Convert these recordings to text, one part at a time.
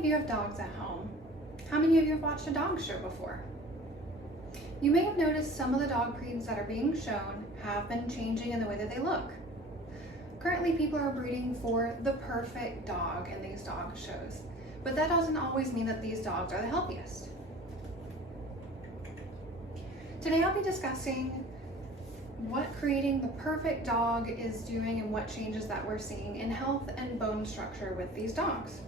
of you have dogs at home? How many of you have watched a dog show before? You may have noticed some of the dog breeds that are being shown have been changing in the way that they look. Currently, people are breeding for the perfect dog in these dog shows, but that doesn't always mean that these dogs are the healthiest. Today, I'll be discussing what creating the perfect dog is doing and what changes that we're seeing in health and bone structure with these dogs.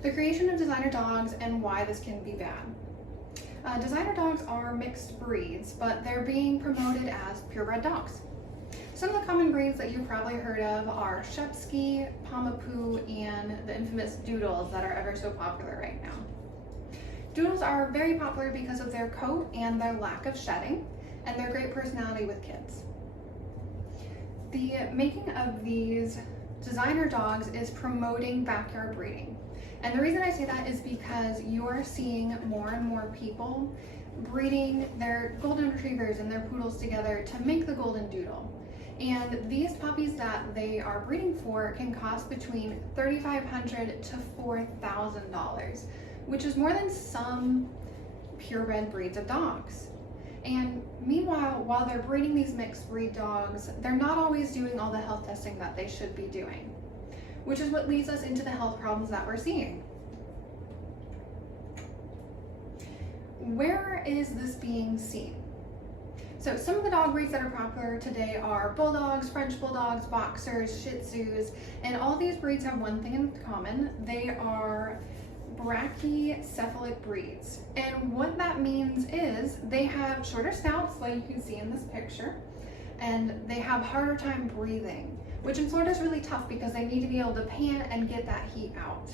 The creation of designer dogs and why this can be bad. Designer dogs are mixed breeds, but they're being promoted as purebred dogs. Some of the common breeds that you've probably heard of are Shepsky, Pomapoo, and the infamous Doodles that are ever so popular right now. Doodles are very popular because of their coat and their lack of shedding, and their great personality with kids. The making of these designer dogs is promoting backyard breeding. And the reason I say that is because you're seeing more and more people breeding their golden retrievers and their poodles together to make the golden doodle. And these puppies that they are breeding for can cost between $3,500 to $4,000, which is more than some purebred breeds of dogs. And meanwhile, while they're breeding these mixed breed dogs, they're not always doing all the health testing that they should be doing, which is what leads us into the health problems that we're seeing. Where is this being seen? So some of the dog breeds that are popular today are bulldogs, French bulldogs, boxers, shih tzus, and all these breeds have one thing in common. They are brachycephalic breeds. And what that means is they have shorter snouts, like you can see in this picture, and they have harder time breathing, which in Florida is really tough because they need to be able to pant and get that heat out.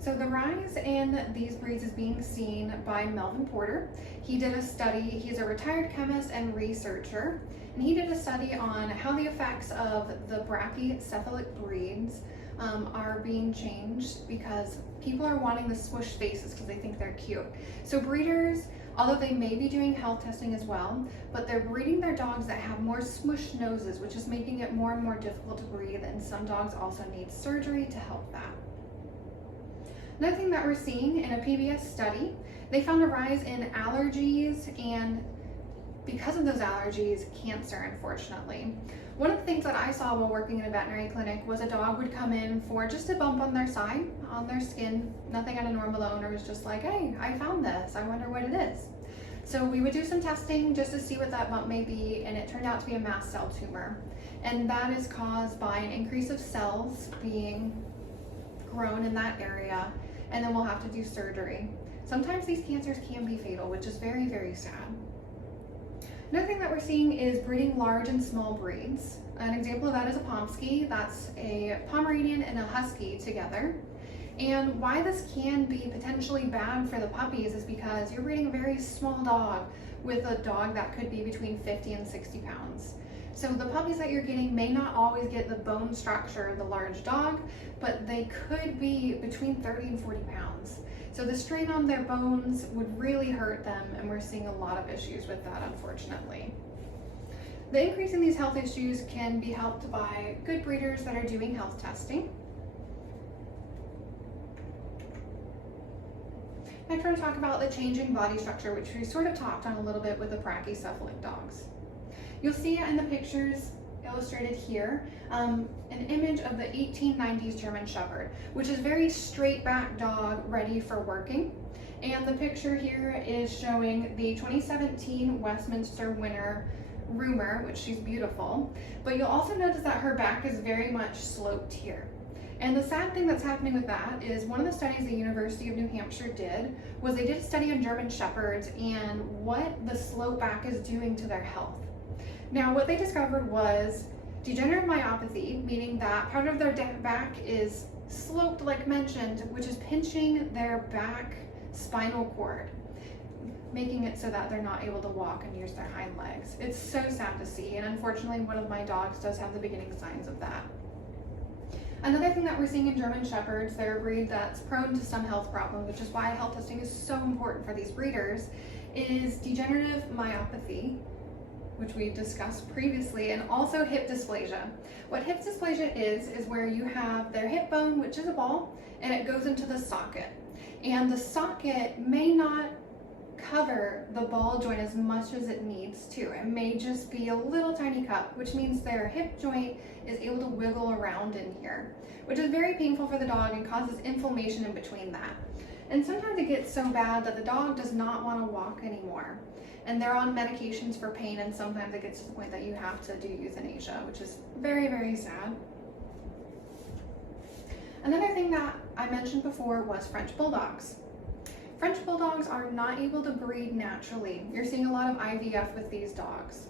So the rise in these breeds is being seen by Melvin Porter. He did a study, he's a retired chemist and researcher, and he did a study on how the effects of the brachycephalic breeds are being changed because people are wanting the swoosh faces because they think they're cute. So breeders, although they may be doing health testing as well, but they're breeding their dogs that have more smushed noses, which is making it more and more difficult to breathe, and some dogs also need surgery to help that. Another thing that we're seeing in a PBS study, they found a rise in allergies and, because of those allergies, cancer, unfortunately. One of the things that I saw while working in a veterinary clinic was a dog would come in for just a bump on their side, on their skin, nothing out of normal. The owner was just like, hey, I found this, I wonder what it is. So we would do some testing just to see what that bump may be, and it turned out to be a mast cell tumor. And that is caused by an increase of cells being grown in that area, and then we'll have to do surgery. Sometimes these cancers can be fatal, which is very, very sad. Another thing that we're seeing is breeding large and small breeds. An example of that is a Pomsky. That's a Pomeranian and a Husky together. And why this can be potentially bad for the puppies is because you're breeding a very small dog with a dog that could be between 50 and 60 pounds. So the puppies that you're getting may not always get the bone structure of the large dog, but they could be between 30 and 40 pounds. So the strain on their bones would really hurt them, and we're seeing a lot of issues with that, unfortunately. The increase in these health issues can be helped by good breeders that are doing health testing. Next, we're going to talk about the changing body structure, which we sort of talked on a little bit with the brachycephalic dogs. You'll see in the pictures illustrated here an image of the 1890s German Shepherd, which is a very straight back dog ready for working. And the picture here is showing the 2017 Westminster winner, Rumor, which she's beautiful. But you'll also notice that her back is very much sloped here. And the sad thing that's happening with that is one of the studies the University of New Hampshire did was they did a study on German Shepherds and what the slope back is doing to their health. Now, what they discovered was degenerative myopathy, meaning that part of their back is sloped, like mentioned, which is pinching their back spinal cord, making it so that they're not able to walk and use their hind legs. It's so sad to see, and unfortunately, one of my dogs does have the beginning signs of that. Another thing that we're seeing in German Shepherds, they're a breed that's prone to some health problems, which is why health testing is so important for these breeders, is degenerative myopathy, which we discussed previously, and also hip dysplasia. What hip dysplasia is where you have their hip bone, which is a ball, and it goes into the socket. And the socket may not cover the ball joint as much as it needs to. It may just be a little tiny cup, which means their hip joint is able to wiggle around in here, which is very painful for the dog and causes inflammation in between that. And sometimes it gets so bad that the dog does not want to walk anymore. And they're on medications for pain, and sometimes it gets to the point that you have to do euthanasia, which is very, very sad. Another thing that I mentioned before was French Bulldogs. French Bulldogs are not able to breed naturally. You're seeing a lot of IVF with these dogs.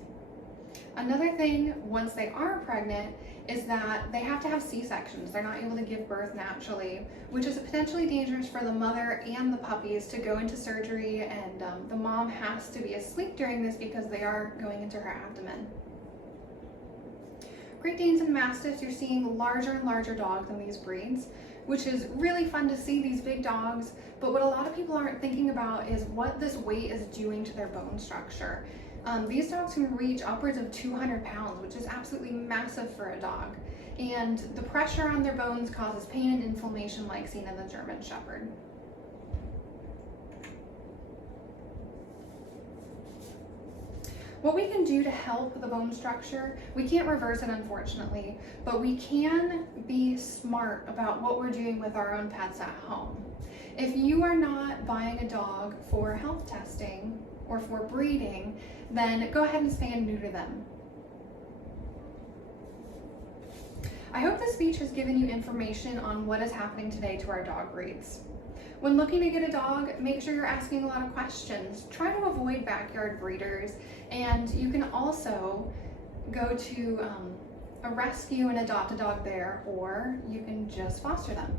Another thing, once they are pregnant, is that they have to have C-sections. They're not able to give birth naturally, which is potentially dangerous for the mother and the puppies to go into surgery, and the mom has to be asleep during this because they are going into her abdomen. Great Danes and Mastiffs, you're seeing larger and larger dogs in these breeds, which is really fun to see, these big dogs. But what a lot of people aren't thinking about is what this weight is doing to their bone structure. These dogs can reach upwards of 200 pounds, which is absolutely massive for a dog. And the pressure on their bones causes pain and inflammation like seen in the German Shepherd. What we can do to help the bone structure, we can't reverse it unfortunately, but we can be smart about what we're doing with our own pets at home. If you are not buying a dog for health testing or for breeding, then go ahead and spay and neuter them. I hope this speech has given you information on what is happening today to our dog breeds. When looking to get a dog, make sure you're asking a lot of questions. Try to avoid backyard breeders, and you can also go to a rescue and adopt a dog there, or you can just foster them.